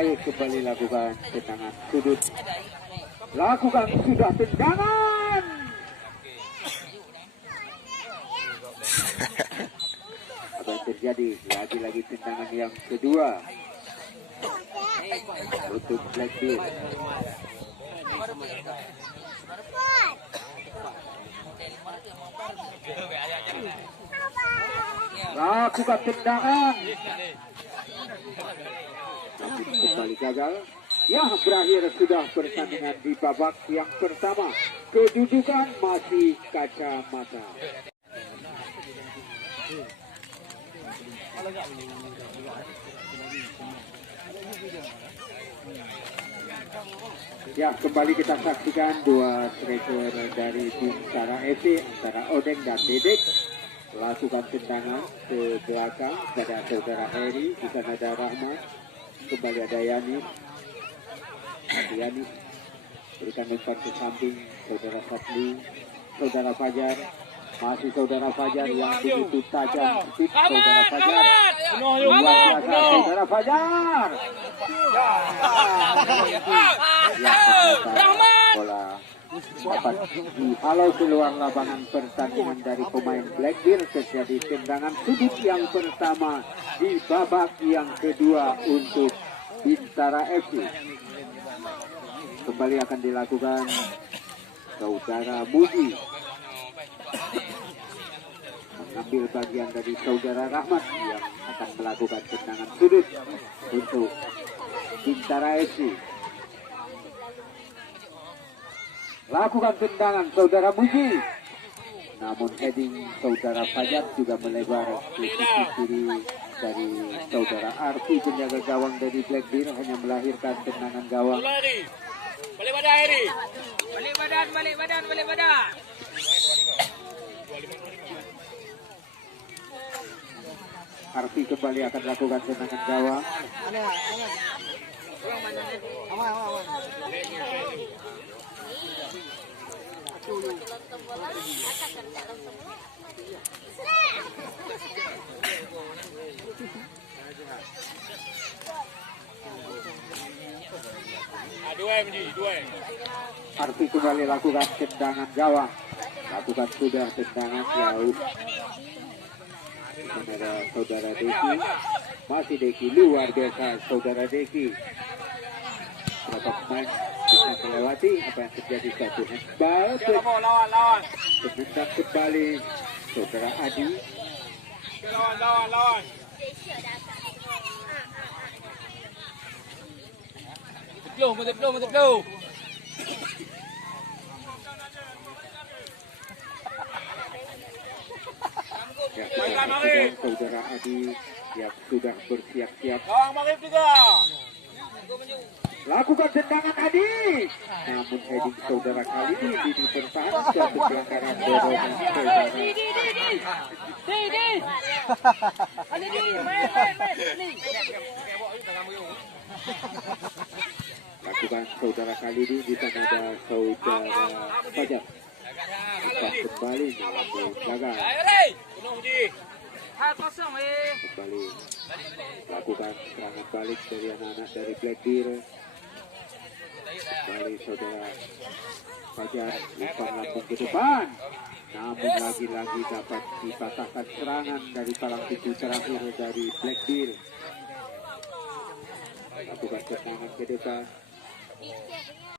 Ayo kembali lakukan tendangan sudut. Lakukan sudah tendangan. Apa yang terjadi? Lagi-lagi tendangan yang kedua untuk Blackbeard. Lakukan tendangan. Tapi kembali gagal. Yang berakhir sudah pertandingan di babak yang pertama. Kedudukan masih kacamata. Ya, kembali kita saksikan dua striker dari Bintara FC antara Odeng dan Dedek lakukan tendangan ke belakang pada saudara Heri. Di sana ada Rahmat, kembali ada Yanis, berikan lempar ke samping saudara Fatli, saudara Fajar, masih saudara Fajar yang begitu tajam, saudara Fajar, luar biasa saudara Fajar. Bola dapat dihalau keluar lapangan. Pertandingan dari pemain Blackbeard. Terjadi tendangan sudut yang pertama di babak yang kedua untuk Bintara FC. Kembali akan dilakukan saudara Muji mengambil bagian dari saudara Rahmat yang akan melakukan tendangan sudut untuk Bintara FC. Lakukan tendangan saudara Muji, namun heading saudara Fajar juga melebar ke sisi kiri dari saudara Arfi, penjaga gawang dari Blackbeard, hanya melahirkan tendangan gawang. Balik badan Heri. Balik badan. Arfi kembali akan lakukan tendangan gawang. Arfi kembali lakukan tendangan gawang. Lakukan sudah tendangan jauh. Saudara Deki, masih Deki, luar biasa saudara Deki. Berapa pemain bisa melewati apa yang terjadi? Satu handball, tendangan kembali saudara Adi. Lawan. Betul. Ya, saudara Adi yang sudah bersiap-siap. Lakukan tendangan Adi, namun heading saudara kali ini dipertahankan pelanggaran dorongan saudara. Lakukan saudara kali ini, di sana ada saudara Fajar. Lepas kembali namun gagal. Kembali lakukan serangan balik dari anak-anak dari Blackbeard. Kembali saudara Fajar, lempar langsung ke depan, namun lagi-lagi dapat dipatahkan serangan dari palang pintu terakhir dari Blackbeard. Lakukan serangan ke depan.